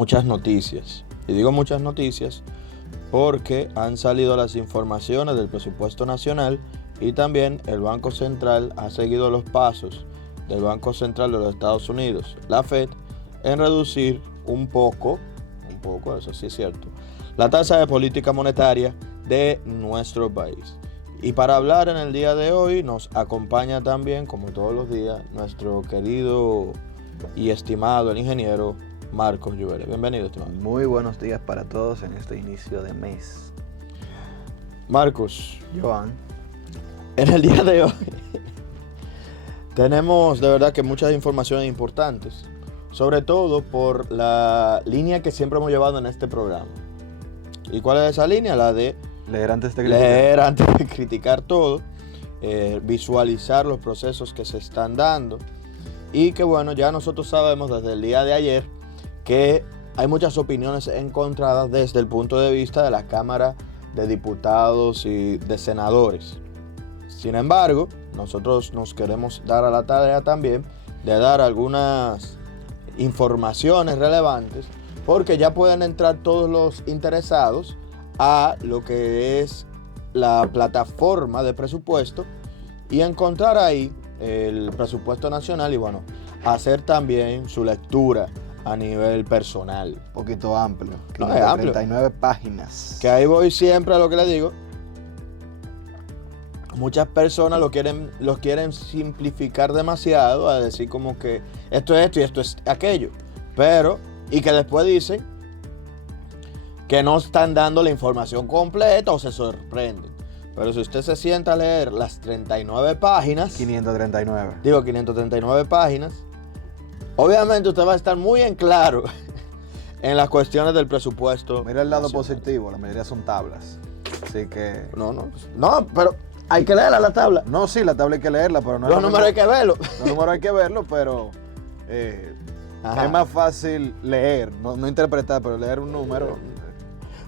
muchas noticias. Y digo muchas noticias porque han salido las informaciones del presupuesto nacional y también el Banco Central ha seguido los pasos del Banco Central de los Estados Unidos, la Fed, en reducir un poco, eso sí es cierto, la tasa de política monetaria de nuestro país. Y para hablar en el día de hoy nos acompaña también, como todos los días, nuestro querido y estimado el ingeniero Marcos Lluvere. Bienvenido, estimado. Muy buenos días para todos en este inicio de mes. Marcos, Joan. en el día de hoy tenemos de verdad que muchas informaciones importantes, sobre todo por la línea que siempre hemos llevado en este programa. ¿Y cuál es esa línea? La de Leer antes de criticar. leer antes de criticar todo, visualizar los procesos que se están dando y que bueno, ya nosotros sabemos desde el día de ayer que hay muchas opiniones encontradas desde el punto de vista de la Cámara de Diputados y de Senadores. Sin embargo, nosotros nos queremos dar a la tarea también de dar algunas informaciones relevantes porque ya pueden entrar todos los interesados a lo que es la plataforma de presupuesto y encontrar ahí el presupuesto nacional y bueno, hacer también su lectura a nivel personal. Un poquito amplio. No, es amplio. 39 páginas. Que ahí voy siempre a lo que le digo. Muchas personas lo quieren simplificar demasiado, a decir como que esto es esto y esto es aquello. Pero, y que después dicen que no están dando la información completa o se sorprenden. Pero si usted se sienta a leer las 39 páginas, 539 páginas, obviamente usted va a estar muy en claro en las cuestiones del presupuesto. Mira el lado nacional. positivo, la mayoría son tablas. Así que... No, pero hay que leerla la tabla. No, sí, la tabla hay que leerla, pero no Los números hay que verlos. Los números hay que verlos, pero Ajá. es más fácil leer, no interpretar, pero leer un número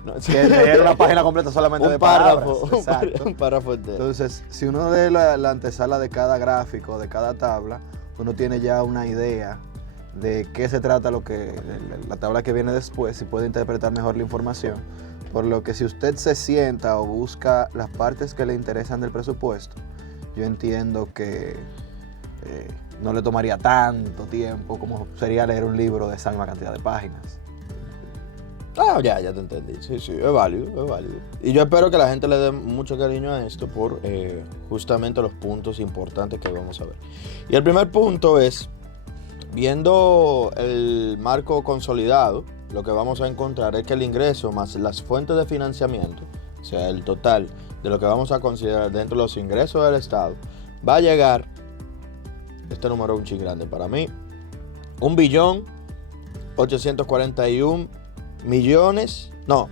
No, que leer una página completa solamente de párrafo, palabras. Exacto. un párrafo entero. Entonces, si uno lee la antesala de cada gráfico, de cada tabla, uno tiene ya una idea de qué se trata la tabla que viene después y puede interpretar mejor la información. Por lo que si usted se sienta o busca las partes que le interesan del presupuesto, yo entiendo que no le tomaría tanto tiempo como sería leer un libro de esa misma cantidad de páginas. Ya te entendí. Sí, es válido. Y yo espero que la gente le dé mucho cariño a esto por justamente los puntos importantes que vamos a ver. Y el primer punto es, viendo el marco consolidado, lo que vamos a encontrar es que el ingreso más las fuentes de financiamiento, o sea, el total de lo que vamos a considerar dentro de los ingresos del Estado, va a llegar, este número es un chin grande para mí, 1.841.000.000, no,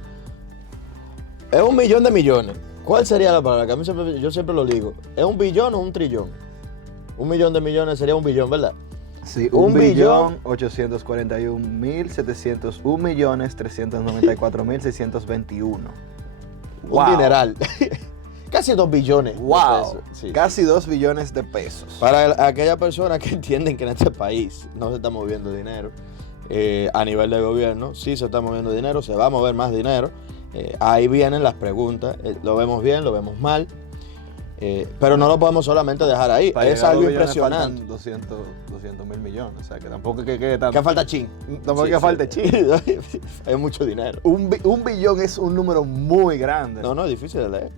es 1.000.000 de millones. ¿Cuál sería la palabra? Que a mí yo siempre lo digo, ¿es un billón o un trillón? 1.000.000 de millones sería un billón, ¿verdad? Sí, 1.841.701.394.621. Un dineral. Casi 2 billones. ¡Wow! De pesos. Sí. Casi 2 billones de pesos. Para aquellas personas que entienden que en este país no se está moviendo dinero, a nivel de gobierno, sí se está moviendo dinero, se va a mover más dinero. Ahí vienen las preguntas. Lo vemos bien, lo vemos mal. Pero no lo podemos solamente dejar ahí. Para es llegar a algo 2 billones impresionante. faltan 200.000 millones. O sea, que tampoco es que quede tanto. Que falta chin. Tampoco es que falte chin. Es mucho dinero. Un billón es un número muy grande. No, es difícil de leer.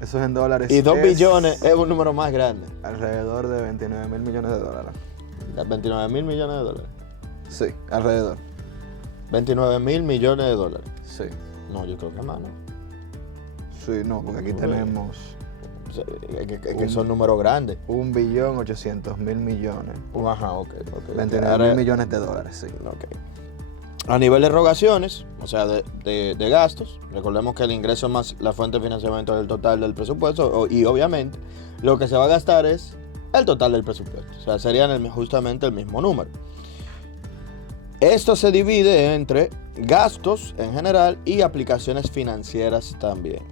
Eso es en dólares. Y 2 billones es un número más grande. Alrededor de 29.000 millones de dólares. 29.000 millones de dólares. Sí, alrededor. 29.000 millones de dólares. Sí. No, yo creo que más, ¿no? Sí, no, porque aquí tenemos Que son números grandes. 1.800.000.000.000. Ajá, ok. 29.000 millones de dólares, sí. Ok. A nivel de erogaciones, o sea, de gastos, recordemos que el ingreso más la fuente de financiamiento del total del presupuesto y obviamente lo que se va a gastar es el total del presupuesto. O sea, serían justamente el mismo número. Esto se divide entre gastos en general y aplicaciones financieras también.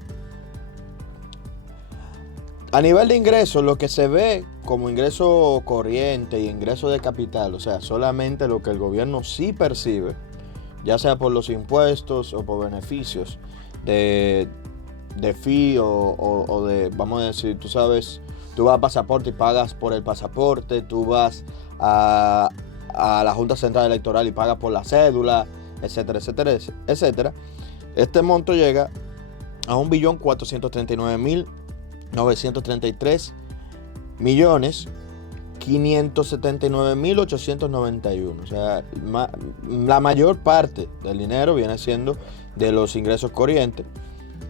A nivel de ingresos, lo que se ve como ingreso corriente y ingreso de capital, o sea, solamente lo que el gobierno sí percibe, ya sea por los impuestos o por beneficios de fee o de, vamos a decir, tú sabes, tú vas a pasaporte y pagas por el pasaporte, tú vas a la Junta Central Electoral y pagas por la cédula, etcétera, etcétera, etcétera. Este monto llega a 1.439.933.579.891. O sea, la mayor parte del dinero viene siendo de los ingresos corrientes,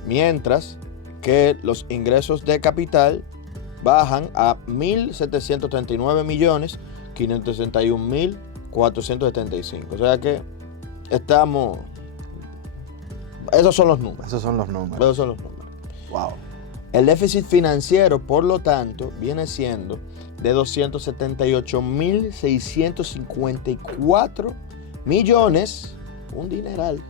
mientras que los ingresos de capital bajan a 1.739.561.475. O sea que estamos... Esos son los números. Esos son los números. Esos son los números. Wow. El déficit financiero, por lo tanto, viene siendo de 278.654 millones, un dineral,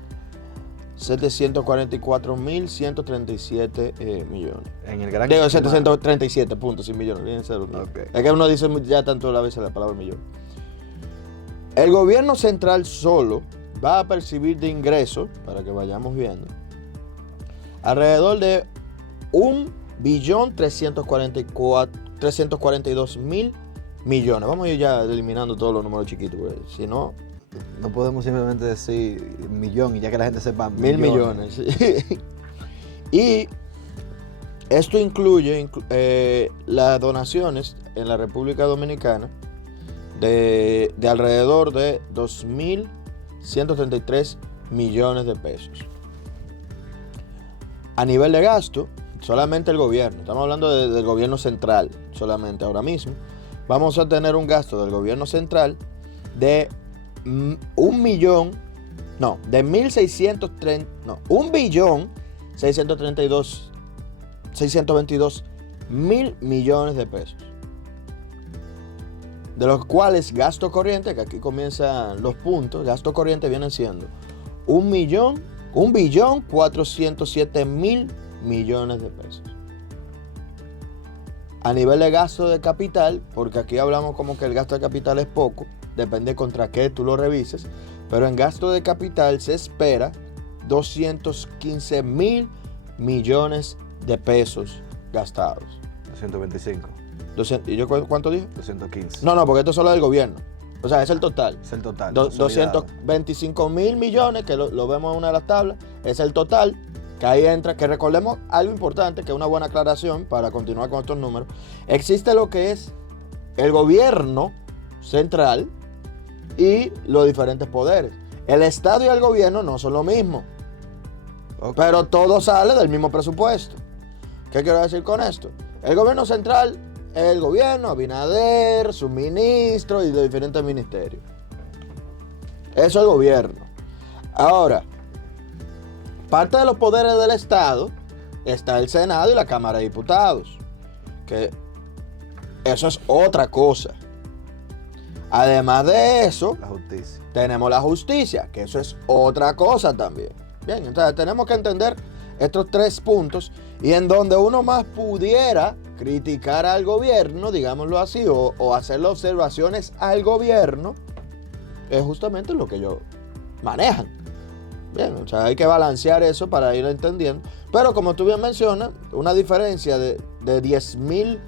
744.137 millones. En el gran Digo, estimado. 737 puntos, sin millones, vienen a ser un- Ok. Es que uno dice ya tanto la vez la palabra millón. El gobierno central solo va a percibir de ingresos, para que vayamos viendo, alrededor de 1.342.000 millones. Vamos a ir ya eliminando todos los números chiquitos, porque si no, No podemos simplemente decir millón y ya que la gente sepa 1.000 millones. Y esto incluye las donaciones en la República Dominicana de alrededor de 2.133 millones de pesos. A nivel de gasto, solamente el gobierno, estamos hablando del gobierno central solamente ahora mismo, vamos a tener un gasto del gobierno central de 1.622.000 millones de pesos. De los cuales gasto corriente, que aquí comienzan los puntos, gasto corriente viene siendo 1.407.000 millones de pesos. A nivel de gasto de capital, porque aquí hablamos como que el gasto de capital es poco, depende contra qué tú lo revises, pero en gasto de capital se espera 215.000 millones de pesos gastados. 225, 200, ¿y yo cuánto dije? 215. No, porque esto es solo del gobierno. O sea, es el total. Es el total. 225.000 millones, que lo vemos en una de las tablas, es el total. Que ahí entra, que recordemos algo importante, que es una buena aclaración para continuar con estos números. Existe lo que es el gobierno central y los diferentes poderes. El Estado y el gobierno no son lo mismo, Ok. pero todo sale del mismo presupuesto. ¿Qué quiero decir con esto? El gobierno central es el gobierno, Abinader, sus ministros y los diferentes ministerios. Eso es el gobierno. Ahora, parte de los poderes del Estado está el Senado y la Cámara de Diputados, que eso es otra cosa. Además de eso, La justicia. tenemos la justicia, que eso es otra cosa también. Bien, entonces tenemos que entender estos tres puntos y en donde uno más pudiera criticar al gobierno, digámoslo así, o hacerle observaciones al gobierno, es justamente lo que ellos manejan. Bien, o sea, hay que balancear eso para ir entendiendo. Pero como tú bien mencionas, una diferencia de 10.000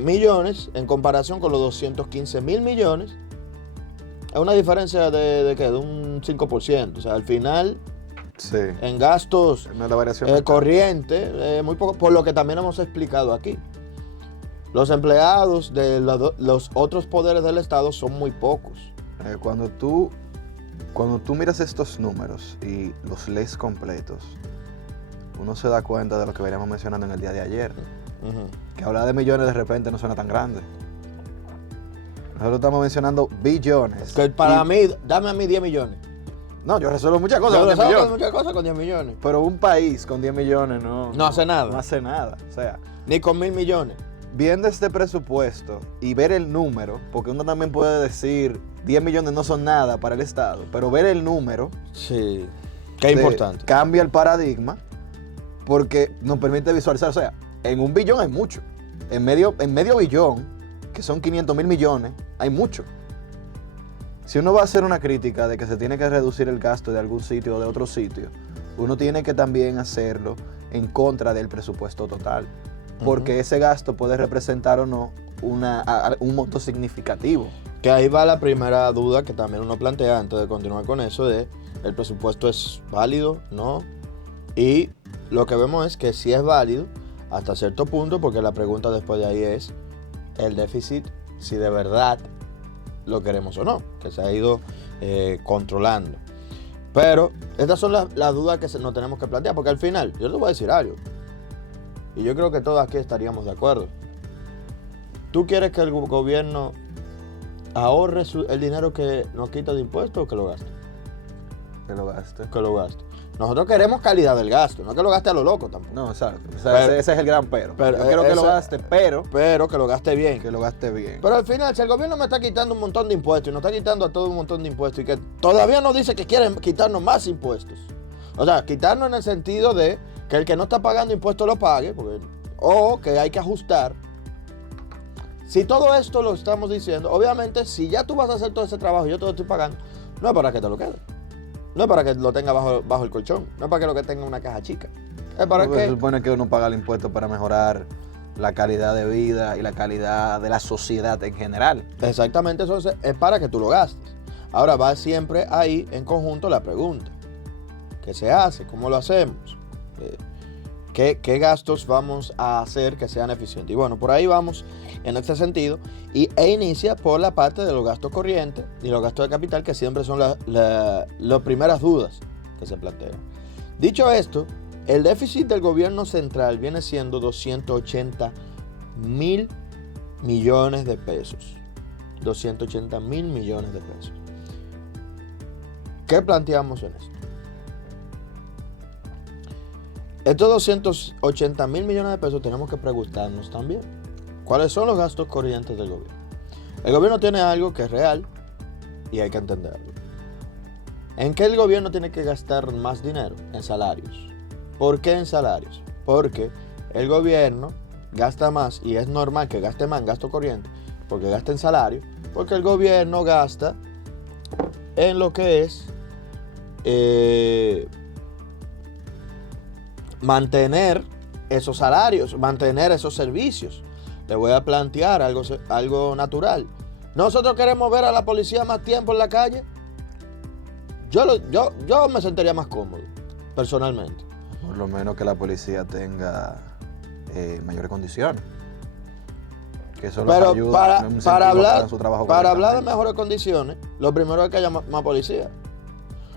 millones en comparación con los 215.000 millones, es una diferencia de ¿qué? De un 5%. O sea, al final, Sí. en gastos No es la variación. corrientes, muy poco, por lo que también hemos explicado aquí. Los empleados de los otros poderes del Estado son muy pocos. Cuando tú miras estos números y los lees completos, uno se da cuenta de lo que veníamos mencionando en el día de ayer. Ujú. Que hablar de millones de repente no suena tan grande. Nosotros estamos mencionando billones. Que para Y- mí, dame a mí 10 millones. No, yo resuelvo muchas cosas Yo con 10 resuelvo millones. muchas cosas con 10 millones. Pero un país con 10 millones No hace nada. No hace nada. O sea, Ni con 1.000 millones. viendo este presupuesto y ver el número, porque uno también puede decir 10 millones no son nada para el Estado, pero ver el número Sí. Qué importante. cambia el paradigma porque nos permite visualizar. O sea, en un billón hay mucho. En medio billón, que son 500.000 millones, hay mucho. Si uno va a hacer una crítica de que se tiene que reducir el gasto de algún sitio o de otro sitio, uno tiene que también hacerlo en contra del presupuesto total, porque ese gasto puede representar o no un monto significativo. Que ahí va la primera duda que también uno plantea antes de continuar con eso de el presupuesto es válido, ¿no? Y lo que vemos es que sí es válido hasta cierto punto, porque la pregunta después de ahí es el déficit, si de verdad lo queremos o no, que se ha ido controlando. Pero estas son las dudas que nos tenemos que plantear, porque al final, yo te voy a decir algo, y yo creo que todos aquí estaríamos de acuerdo. ¿Tú quieres que el gobierno ahorre el dinero que nos quita de impuestos o que lo gaste? Que lo gaste. Que lo gaste. Nosotros queremos calidad del gasto, no que lo gaste a lo loco tampoco. No, exacto. O sea, ese es el gran pero. Yo quiero que lo gaste, pero que lo gaste bien. Que lo gaste bien. Pero al final, si el gobierno me está quitando un montón de impuestos y nos está quitando a todo un montón de impuestos y que todavía nos dice que quieren quitarnos más impuestos. O sea, quitarnos en el sentido de que el que no está pagando impuestos lo pague, o que hay que ajustar. Si todo esto lo estamos diciendo, obviamente, si ya tú vas a hacer todo ese trabajo y yo te lo estoy pagando, no es para que te lo quede. No es para que lo tenga bajo el colchón. No es para que lo que tenga una caja chica. Es para que... Se supone que uno paga el impuesto para mejorar la calidad de vida y la calidad de la sociedad en general. Exactamente, eso es para que tú lo gastes. Ahora va siempre ahí en conjunto la pregunta. ¿Qué se hace? ¿Cómo lo hacemos? ¿Qué gastos vamos a hacer que sean eficientes? Y bueno, por ahí vamos en este sentido e inicia por la parte de los gastos corrientes y los gastos de capital, que siempre son las primeras dudas que se plantean. Dicho esto, el déficit del gobierno central viene siendo 280.000 millones de pesos. 280.000 millones de pesos. ¿Qué planteamos en esto? Estos 280.000 millones de pesos tenemos que preguntarnos también, ¿cuáles son los gastos corrientes del gobierno? El gobierno tiene algo que es real y hay que entenderlo. ¿En qué el gobierno tiene que gastar más dinero? En salarios. ¿Por qué en salarios? Porque el gobierno gasta más, y es normal que gaste más en gasto corriente, porque gasta en salario, porque el gobierno gasta en lo que es mantener esos salarios, mantener esos servicios. Le voy a plantear algo natural. Nosotros queremos ver a la policía más tiempo en la calle. Yo me sentiría más cómodo, personalmente. Por lo menos que la policía tenga mayores condiciones. Que eso los ayuda para su trabajo. Para hablar de mejores condiciones, lo primero es que haya más policía.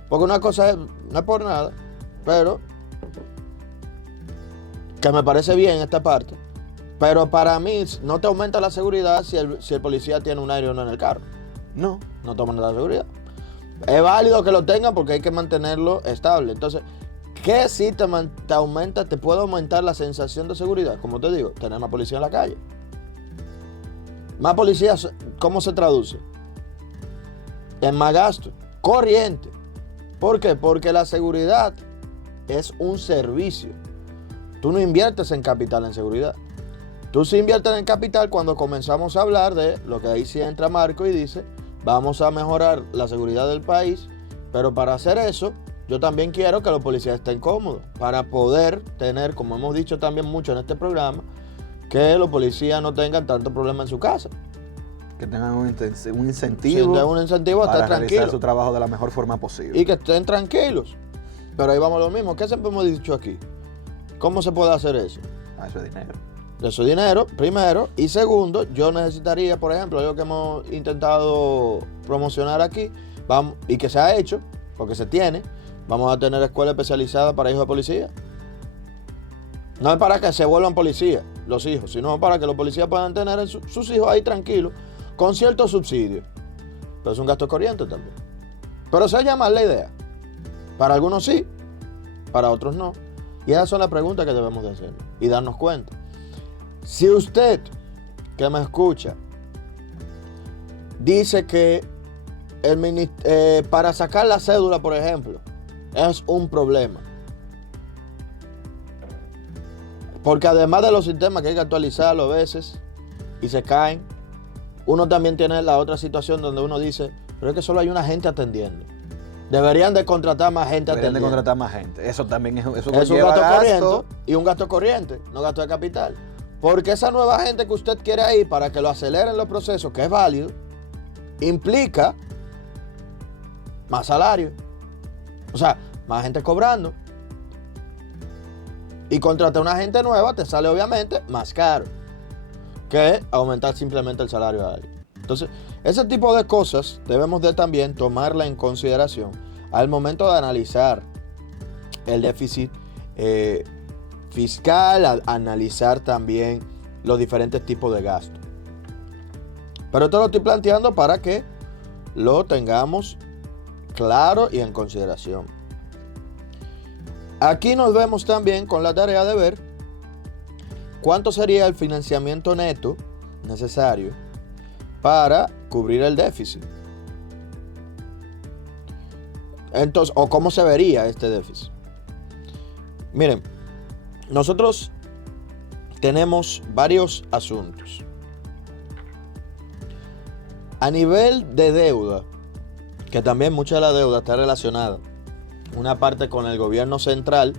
Porque una cosa es, no es por nada, pero que me parece bien esta parte, pero para mí no te aumenta la seguridad si el policía tiene un aire o no en el carro. No te aumenta la seguridad. Es válido que lo tengan porque hay que mantenerlo estable. Entonces, ¿qué sí te aumenta? Te puede aumentar la sensación de seguridad. Como te digo, tener más policía en la calle. Más policía, ¿cómo se traduce? En más gasto corriente. ¿Por qué? Porque la seguridad es un servicio. Tú no inviertes en capital en seguridad. Tú sí inviertes en capital cuando comenzamos a hablar de lo que ahí sí entra Marco y dice, vamos a mejorar la seguridad del país, pero para hacer eso, yo también quiero que los policías estén cómodos, para poder tener, como hemos dicho también mucho en este programa, que los policías no tengan tanto problema en su casa. Que tengan un incentivo a estar tranquilos, su trabajo de la mejor forma posible. Y que estén tranquilos. Pero ahí vamos a lo mismo. ¿Qué siempre hemos dicho aquí? ¿Cómo se puede hacer eso? Eso es dinero. Eso es dinero, primero. Y segundo, yo necesitaría, por ejemplo, algo que hemos intentado promocionar aquí, y que se ha hecho, porque se tiene, vamos a tener escuela especializada para hijos de policía. No es para que se vuelvan policías los hijos, sino para que los policías puedan tener sus hijos ahí tranquilos, con ciertos subsidios. Pero es un gasto corriente también. Pero se llama la idea. Para algunos sí, para otros no. Y esas son las preguntas que debemos de hacer y darnos cuenta. Si usted, que me escucha, dice que para sacar la cédula, por ejemplo, es un problema. Porque además de los sistemas que hay que actualizarlo a veces y se caen, uno también tiene la otra situación donde uno dice, pero es que solo hay una gente atendiendo. Deberían de contratar más gente Deberían de atendiendo. contratar más gente. Eso también es, eso Es un conlleva gasto corriente gasto. y un gasto corriente, no gasto de capital. Porque esa nueva gente que usted quiere ahí para que lo aceleren los procesos, que es válido, implica más salario. O sea, más gente cobrando. Y contratar a una gente nueva te sale obviamente más caro que aumentar simplemente el salario de alguien. Entonces, ese tipo de cosas debemos de también tomarla en consideración al momento de analizar el déficit fiscal, analizar también los diferentes tipos de gastos. Pero esto lo estoy planteando para que lo tengamos claro y en consideración. Aquí nos vemos también con la tarea de ver cuánto sería el financiamiento neto necesario para cubrir el déficit. Entonces, o cómo se vería este déficit. Miren, nosotros tenemos varios asuntos. A nivel de deuda, que también mucha de la deuda está relacionada, una parte con el gobierno central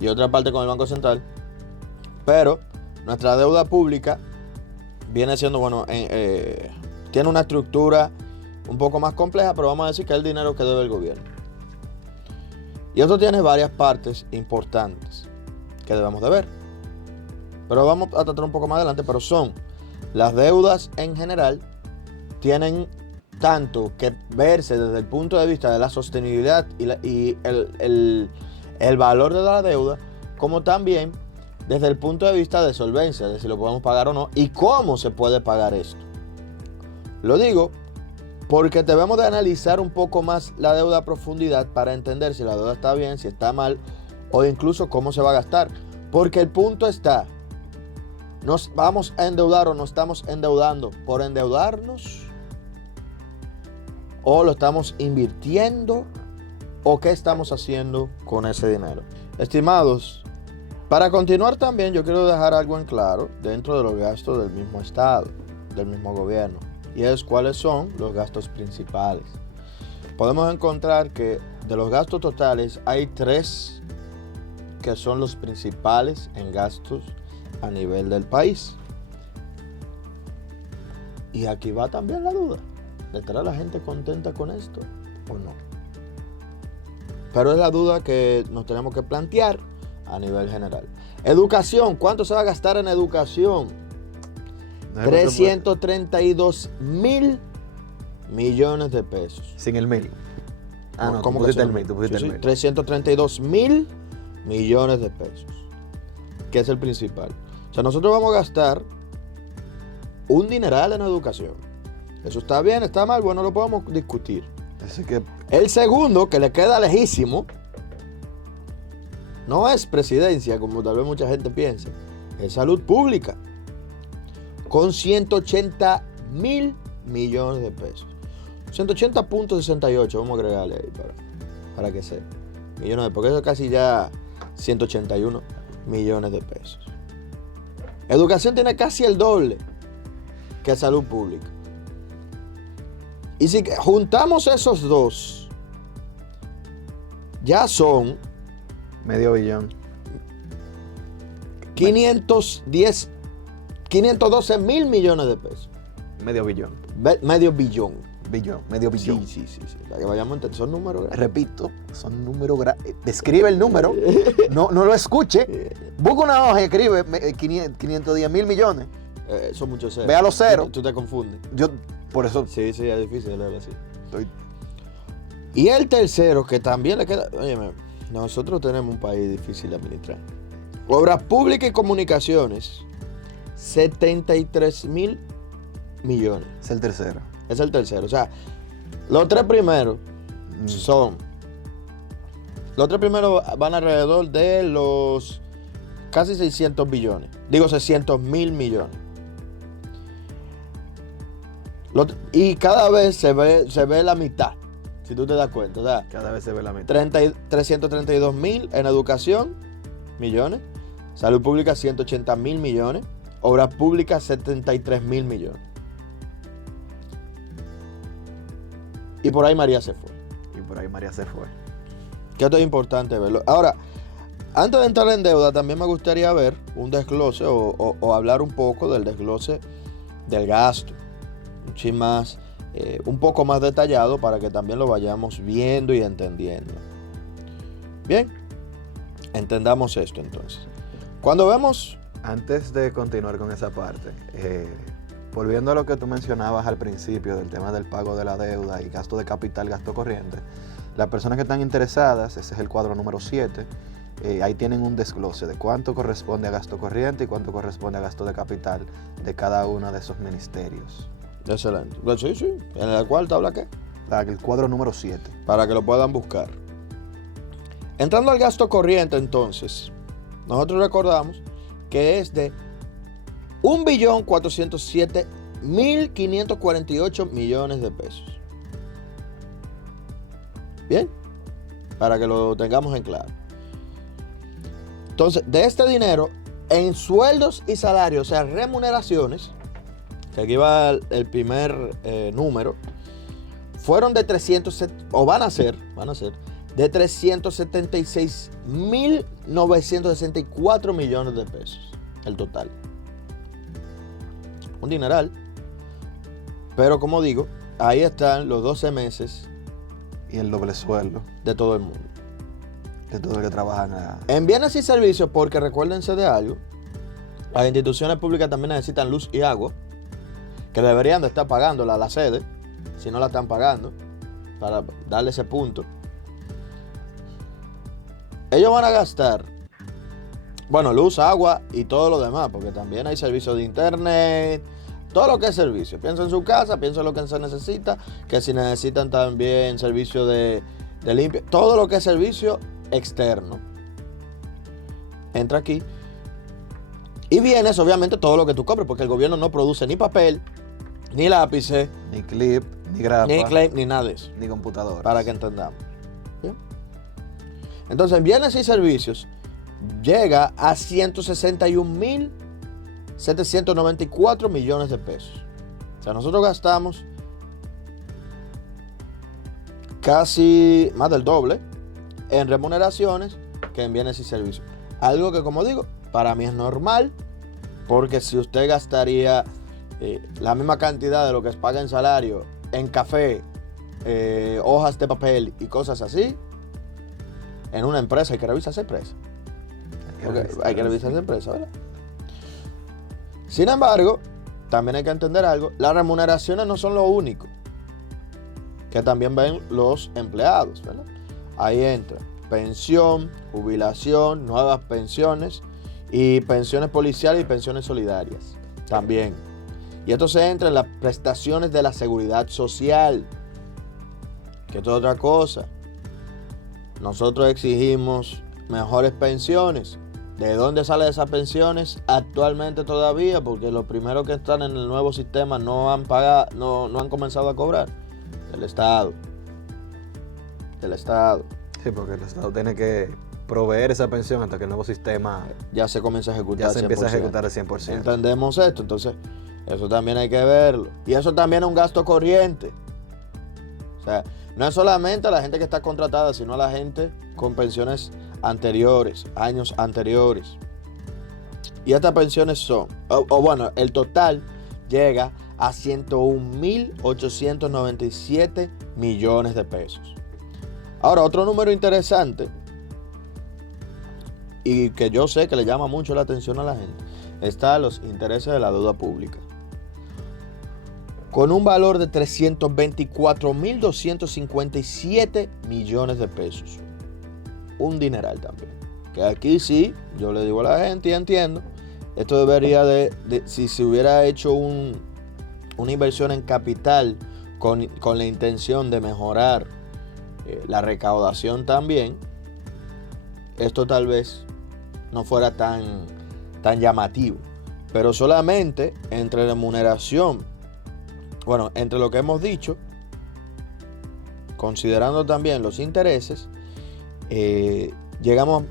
y otra parte con el Banco Central, pero nuestra deuda pública viene siendo, bueno, tiene una estructura un poco más compleja, pero vamos a decir que es el dinero que debe el gobierno. Y esto tiene varias partes importantes que debemos de ver. Pero vamos a tratar un poco más adelante, pero son las deudas en general, tienen tanto que verse desde el punto de vista de la sostenibilidad y el valor de la deuda, como también desde el punto de vista de solvencia, de si lo podemos pagar o no, y cómo se puede pagar esto. Lo digo porque debemos de analizar un poco más la deuda a profundidad para entender si la deuda está bien, si está mal, o incluso cómo se va a gastar. Porque el punto está, ¿nos vamos a endeudar o nos estamos endeudando por endeudarnos? ¿O lo estamos invirtiendo? ¿O qué estamos haciendo con ese dinero? Estimados, para continuar también yo quiero dejar algo en claro dentro de los gastos del mismo Estado, del mismo gobierno. Y es cuáles son los gastos principales. Podemos encontrar que de los gastos totales hay 3 que son los principales en gastos a nivel del país. Y aquí va también la duda. ¿Estará la gente contenta con esto o no? Pero es la duda que nos tenemos que plantear a nivel general. Educación, ¿cuánto se va a gastar en educación? 332 mil millones de pesos. Sin el 1000. Ah, no, ¿cómo tú que pusiste sin el 1000, tú pusiste Sí, el sí, 1000. 332 mil millones de pesos, que es el principal. O sea, nosotros vamos a gastar un dineral en educación. Eso está bien, está mal, bueno, lo podemos discutir. Así que El segundo, que le queda lejísimo, no es presidencia, como tal vez mucha gente piensa, es salud pública, con 180 mil millones de pesos. 180.68, vamos a agregarle ahí para que sea. Millones de, porque eso es casi ya 181 millones de pesos. Educación tiene casi el doble que salud pública. Y si juntamos esos dos, ya son medio billón. 512 mil millones de pesos. Medio billón. Medio billón. Medio billón. Sí. Para que vayamos a entender, son números grandes. Repito, son números grandes. Escribe el número, no lo escuche. Busca una hoja y escribe 510 mil millones. Son muchos ceros. Ve a los ceros. Tú te confundes. Yo, por eso. Sí, es difícil leer así. Estoy... Y el tercero, que también le queda... Óyeme, nosotros tenemos un país difícil de administrar. Obras públicas y comunicaciones, 73 mil millones. Es el tercero. Es el tercero. O sea, los 3 primeros son... Los 3 primeros van alrededor de los casi 600 billones. Digo, 600 mil millones. Y cada vez se ve la mitad, si tú te das cuenta. O sea, Cada vez se ve la mitad. 332 mil en educación, millones. Salud pública, 180 mil millones. Obras públicas, 73 mil millones. Y por ahí María se fue. Y por ahí María se fue. Que esto es importante verlo. Ahora, antes de entrar en deuda, también me gustaría ver un desglose o hablar un poco del desglose del gasto. Un chin más, un poco más detallado para que también lo vayamos viendo y entendiendo. Bien, entendamos esto entonces. Cuando vemos... Antes de continuar con esa parte, volviendo a lo que tú mencionabas al principio del tema del pago de la deuda y gasto de capital, gasto corriente, las personas que están interesadas, ese es el cuadro número 7, ahí tienen un desglose de cuánto corresponde a gasto corriente y cuánto corresponde a gasto de capital de cada uno de esos ministerios. Excelente. Pues sí, sí. ¿En la cual tabla qué? El cuadro número 7. Para que lo puedan buscar. Entrando al gasto corriente entonces, nosotros recordamos que es de 1.407.548 millones de pesos. Bien, para que lo tengamos en claro. Entonces, de este dinero, en sueldos y salarios, o sea, remuneraciones, que aquí va el primer número, fueron de 376.964 millones de pesos, el total. Un dineral. Pero como digo, ahí están los 12 meses. Y el doble sueldo. De todo el mundo. De todo el que trabajan en bienes y servicios, porque recuérdense de algo, las instituciones públicas también necesitan luz y agua, que deberían de estar pagándola a la sede, si no la están pagando, para darle ese punto. Ellos van a gastar, bueno, luz, agua y todo lo demás, porque también hay servicios de internet, todo lo que es servicio. Piensa en su casa, piensa en lo que se necesita, que si necesitan también servicio de limpia, todo lo que es servicio externo. Entra aquí. Y vienes, obviamente, todo lo que tú compres, porque el gobierno no produce ni papel, ni lápices, ni clip, ni grapa, ni claim, ni nada de eso. Ni computador. Para que entendamos. ¿Bien? Entonces, en bienes y servicios, llega a 161.794 millones de pesos. O sea, nosotros gastamos casi más del doble en remuneraciones que en bienes y servicios. Algo que, como digo, para mí es normal, porque si usted gastaría la misma cantidad de lo que se paga en salario en café, hojas de papel y cosas así, en una empresa, hay que revisar esa empresa. Hay que revisar esa empresa, ¿verdad? Sin embargo, también hay que entender algo, las remuneraciones no son lo único que también ven los empleados, ¿verdad? Ahí entra pensión, jubilación, nuevas pensiones y pensiones policiales y pensiones solidarias también. Y esto se entra en las prestaciones de la seguridad social, que esto es otra cosa. Nosotros exigimos mejores pensiones. ¿De dónde salen esas pensiones actualmente todavía? Porque los primeros que están en el nuevo sistema no han pagado, no han comenzado a cobrar. Del Estado. Del Estado. Sí, porque el Estado tiene que proveer esa pensión hasta que el nuevo sistema ya se comienza a ejecutar. Ya se empieza a ejecutar al 100%. Entendemos esto, entonces eso también hay que verlo. Y eso también es un gasto corriente. O sea, no es solamente a la gente que está contratada, sino a la gente con pensiones anteriores, años anteriores. Y estas pensiones son, bueno, el total llega a 101.897 millones de pesos. Ahora, otro número interesante y que yo sé que le llama mucho la atención a la gente, está los intereses de la deuda pública, con un valor de 324.257 millones de pesos. Un dineral también. Que aquí sí, yo le digo a la gente y entiendo, esto debería si se hubiera hecho una inversión en capital con la intención de mejorar la recaudación también, esto tal vez no fuera tan llamativo. Pero solamente entre remuneración, bueno, entre lo que hemos dicho, considerando también los intereses, llegamos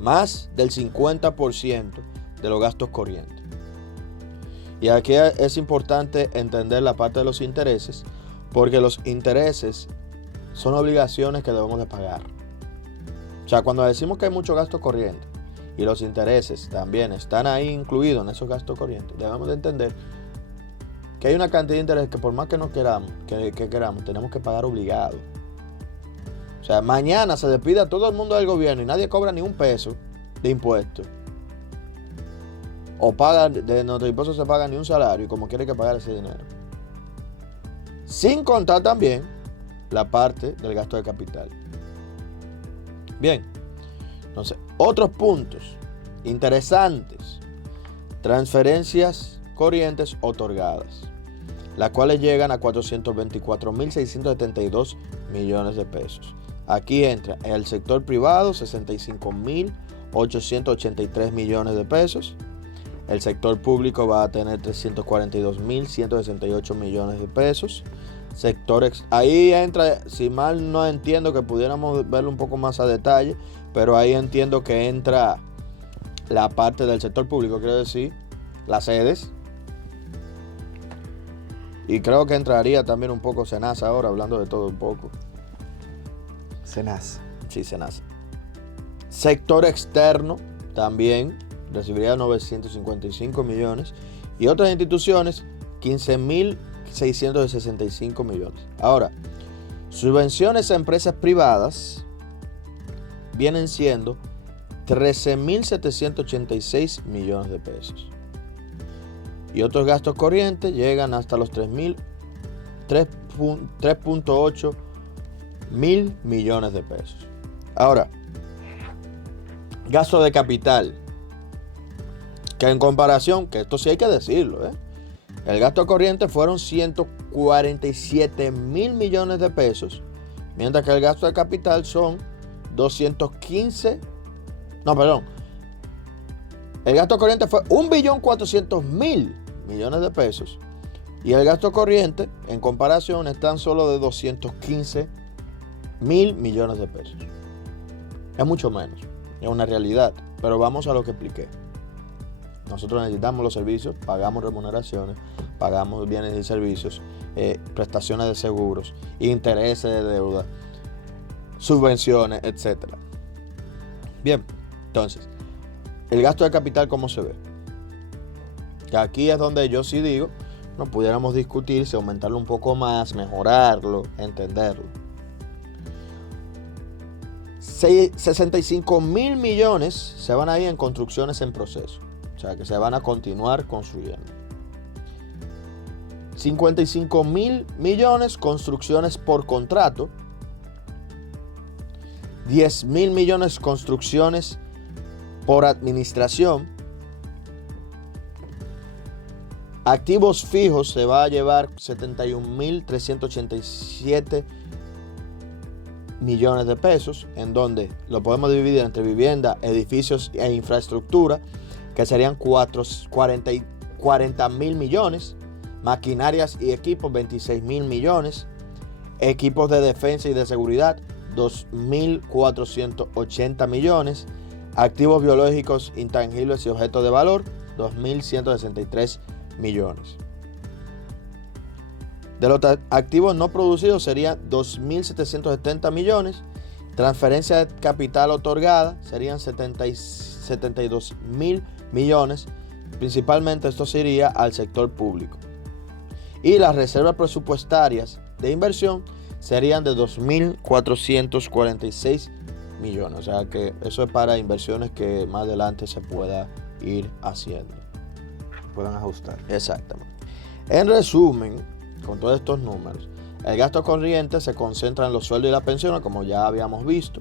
más del 50% de los gastos corrientes. Y aquí es importante entender la parte de los intereses, porque los intereses son obligaciones que debemos de pagar. O sea, cuando decimos que hay mucho gasto corriente y los intereses también están ahí incluidos en esos gastos corrientes, debemos de entender que hay una cantidad de intereses que por más que no queramos, que queramos, tenemos que pagar obligado. O sea, mañana se despide a todo el mundo del gobierno y nadie cobra ni un peso de impuestos. O paga, de nuestros impuestos se paga ni un salario y como quiere que pagar ese dinero. Sin contar también la parte del gasto de capital. Bien, entonces, otros puntos interesantes. Transferencias corrientes otorgadas, las cuales llegan a 424.672 millones de pesos. Aquí entra el sector privado, 65.883 millones de pesos. El sector público va a tener 342.168 millones de pesos. Ahí entra, si mal no entiendo, que pudiéramos verlo un poco más a detalle, pero ahí entiendo que entra la parte del sector público, quiero decir, las sedes. Y creo que entraría también un poco Senasa ahora, hablando de todo un poco. Senasa. Sí, Senasa. Sector externo también recibiría 955 millones. Y otras instituciones, 15.665 millones. Ahora, subvenciones a empresas privadas vienen siendo 13.786 millones de pesos. Y otros gastos corrientes llegan hasta los 3.8 mil millones de pesos. Ahora, gasto de capital, que en comparación, que esto sí hay que decirlo, el gasto corriente fueron 147 mil millones de pesos, mientras que el gasto de capital son 215, el gasto corriente fue 1.400.000 millones de pesos y el gasto corriente en comparación es tan solo de 215 mil millones de pesos. Es mucho menos, es una realidad, pero vamos a lo que expliqué. Nosotros necesitamos los servicios, pagamos remuneraciones, pagamos bienes y servicios, prestaciones de seguros, intereses de deuda, subvenciones, etc. Bien, entonces, el gasto de capital, ¿cómo se ve? Que aquí es donde yo sí digo, no pudiéramos discutir si aumentarlo un poco más, mejorarlo, entenderlo. 65 mil millones se van a ir en construcciones en proceso, o sea que se van a continuar construyendo. 55 mil millones construcciones por contrato, 10 mil millones construcciones por administración. Activos fijos se va a llevar 71.387 millones de pesos, en donde lo podemos dividir entre vivienda, edificios e infraestructura, que serían 40 mil millones, maquinarias y equipos 26 mil millones, equipos de defensa y de seguridad 2.480 millones, activos biológicos intangibles y objetos de valor 2.163 millones. De los activos no producidos serían 2.770 millones. Transferencia de capital otorgada serían 72 mil millones. Principalmente esto se iría al sector público. Y las reservas presupuestarias de inversión serían de 2.446 millones. O sea que eso es para inversiones que más adelante se pueda ir haciendo. Puedan ajustar. Exactamente. En resumen, con todos estos números, el gasto corriente se concentra en los sueldos y las pensiones, como ya habíamos visto,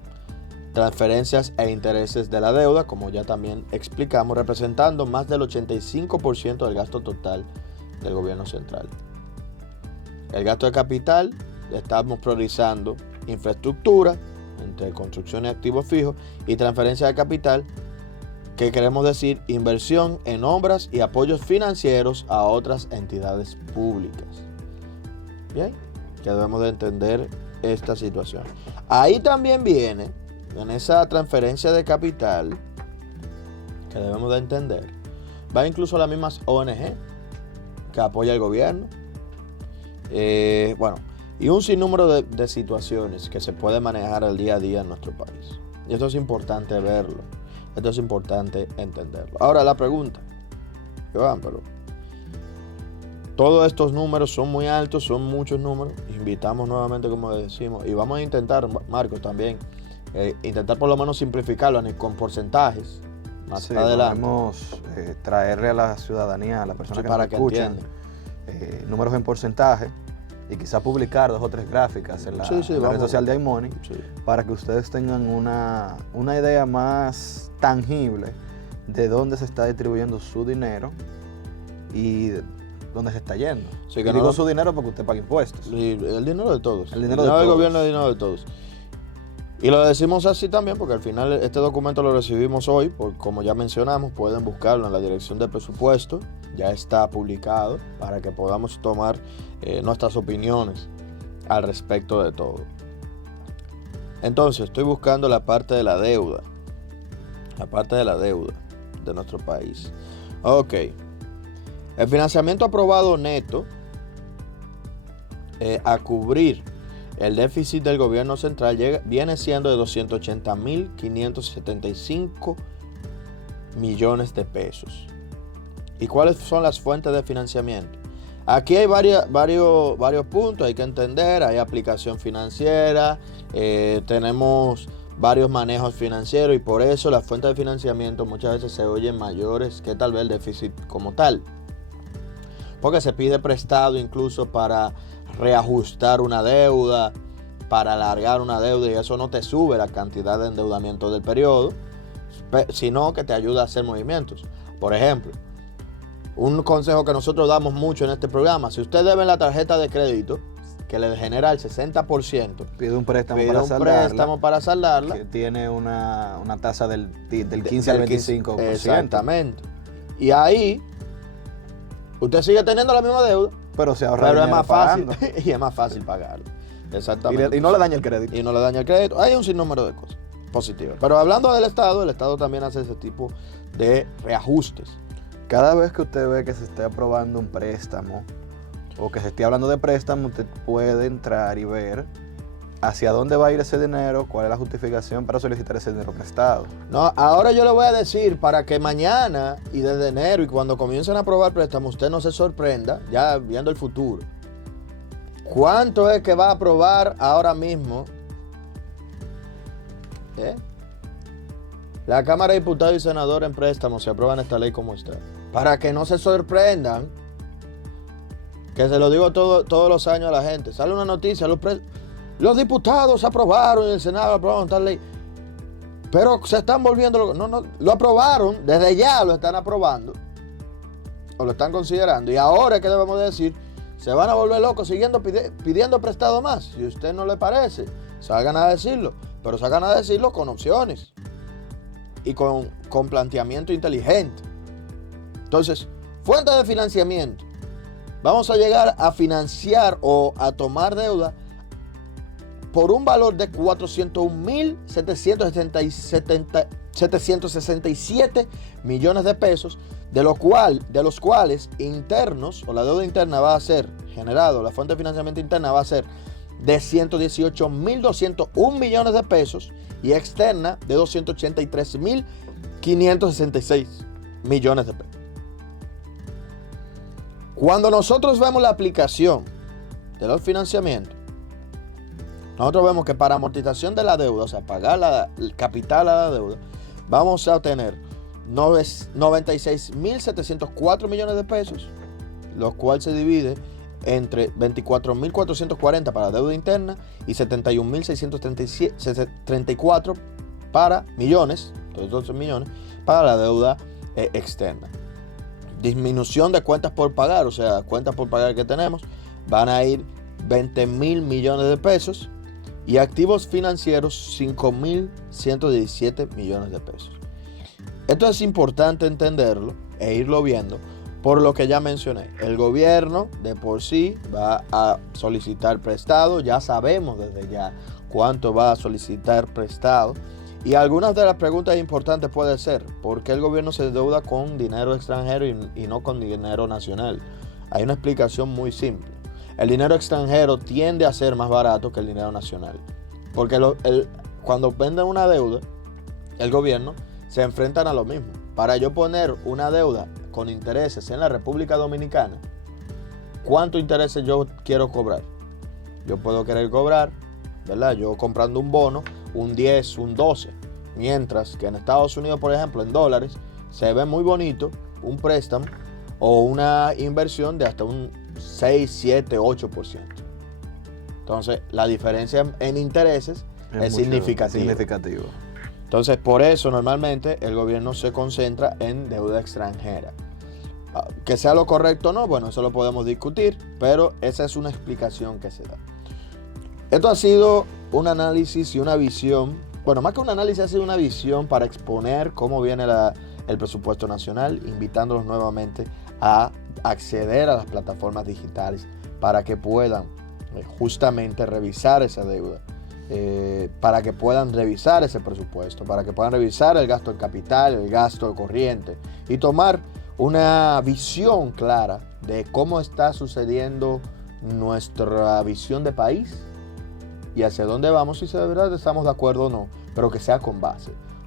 transferencias e intereses de la deuda, como ya también explicamos, representando más del 85% del gasto total del gobierno central. El gasto de capital, estamos priorizando infraestructura, entre construcción y activos fijos, y transferencia de capital, que queremos decir inversión en obras y apoyos financieros a otras entidades públicas. Bien, que debemos de entender esta situación. Ahí también viene, en esa transferencia de capital, que debemos de entender, va incluso las mismas ONG. que apoya el gobierno. Bueno, y un sinnúmero de situaciones que se puede manejar el día a día en nuestro país. Y esto es importante verlo, esto es importante entenderlo. Ahora la pregunta, Joan, pero todos estos números son muy altos, son muchos números. Invitamos nuevamente, como decimos, y vamos a intentar, Marcos, también, intentar por lo menos simplificarlo con porcentajes más adelante. Podemos traerle a la ciudadanía, a la persona que para nos que escuchen, números en porcentaje y quizá publicar 2 o 3 gráficas en la red social de iMoney, para que ustedes tengan una idea más tangible de dónde se está distribuyendo su dinero y dónde se está yendo. Sí, y digo su dinero porque usted paga impuestos. El dinero de todos. El dinero del gobierno es el dinero de todos. Y lo decimos así también porque al final este documento lo recibimos hoy, como ya mencionamos, pueden buscarlo en la dirección del presupuesto, ya está publicado para que podamos tomar nuestras opiniones al respecto de todo. Entonces, estoy buscando la parte de la deuda de nuestro país. Ok, el financiamiento aprobado neto a cubrir el déficit del gobierno central viene siendo de 280.575 millones de pesos. ¿Y cuáles son las fuentes de financiamiento? Aquí hay varios puntos, hay que entender, hay aplicación financiera, tenemos varios manejos financieros y por eso las fuentes de financiamiento muchas veces se oyen mayores que tal vez el déficit como tal. Porque se pide prestado incluso para reajustar una deuda, para alargar una deuda y eso no te sube la cantidad de endeudamiento del periodo, sino que te ayuda a hacer movimientos. Por ejemplo, un consejo que nosotros damos mucho en este programa, si usted debe en la tarjeta de crédito, que le genera el 60%, pide un préstamo para saldarla, que tiene una tasa del 15 al 25%. Exactamente. Y ahí, usted sigue teniendo la misma deuda, pero se ahorra pero es más fácil, pagando. y es más fácil pagarlo. Exactamente. Y no le daña el crédito. Y no le daña el crédito. Hay un sinnúmero de cosas positivas. Pero hablando del Estado, el Estado también hace ese tipo de reajustes. Cada vez que usted ve que se esté aprobando un préstamo o que se esté hablando de préstamo, usted puede entrar y ver hacia dónde va a ir ese dinero, cuál es la justificación para solicitar ese dinero prestado. No, ahora yo le voy a decir para que mañana y desde enero y cuando comiencen a aprobar préstamos, usted no se sorprenda, ya viendo el futuro. ¿Cuánto es que va a aprobar ahora mismo? La Cámara de Diputados y Senadores en préstamos, se aprueban esta ley como está. Para que no se sorprendan, que se lo digo todos los años a la gente. Sale una noticia, los diputados aprobaron y el Senado aprobaron tal ley. Pero se están volviendo, no, lo aprobaron, desde ya lo están aprobando. O lo están considerando. Y ahora, ¿qué debemos decir? Se van a volver locos siguiendo pidiendo prestado más. Si a usted no le parece, salgan a decirlo. Pero salgan a decirlo con opciones. Y con planteamiento inteligente. Entonces, fuente de financiamiento. Vamos a llegar a financiar o a tomar deuda por un valor de 401.767 millones de pesos, de los cuales internos, o la deuda interna va a ser generado, la fuente de financiamiento interna va a ser de 118.201 millones de pesos y externa de 283.566 millones de pesos. Cuando nosotros vemos la aplicación de los financiamientos, nosotros vemos que para amortización de la deuda, o sea, pagar el capital a la deuda, vamos a obtener 96.704 millones de pesos, lo cual se divide entre 24.440 para la deuda interna y 71.634 para millones, entonces 12 millones, para la deuda externa. Disminución de cuentas por pagar, o sea, cuentas por pagar que tenemos, van a ir 20.000 millones de pesos y activos financieros 5.117 millones de pesos. Esto es importante entenderlo e irlo viendo por lo que ya mencioné. El gobierno de por sí va a solicitar prestado, ya sabemos desde ya cuánto va a solicitar prestado. Y algunas de las preguntas importantes pueden ser, ¿por qué el gobierno se endeuda con dinero extranjero y no con dinero nacional? Hay una explicación muy simple. El dinero extranjero tiende a ser más barato que el dinero nacional. Porque cuando venden una deuda, el gobierno se enfrentan a lo mismo. Para yo poner una deuda con intereses en la República Dominicana, ¿cuántos intereses yo quiero cobrar? Yo puedo querer cobrar, ¿verdad? Yo comprando un bono, un 10, un 12. Mientras que en Estados Unidos, por ejemplo, en dólares, se ve muy bonito un préstamo o una inversión de hasta un 6, 7, 8%. Entonces, la diferencia en intereses es significativa. Entonces, por eso normalmente el gobierno se concentra en deuda extranjera. Que sea lo correcto o no, bueno, eso lo podemos discutir, pero esa es una explicación que se da. Esto ha sido un análisis y una visión, bueno, más que un análisis, ha sido una visión para exponer cómo viene el presupuesto nacional, invitándolos nuevamente a acceder a las plataformas digitales para que puedan justamente revisar esa deuda, para que puedan revisar ese presupuesto, para que puedan revisar el gasto en capital, el gasto corriente y tomar una visión clara de cómo está sucediendo nuestra visión de país y hacia dónde vamos, y si de verdad estamos de acuerdo o no, pero que sea con base.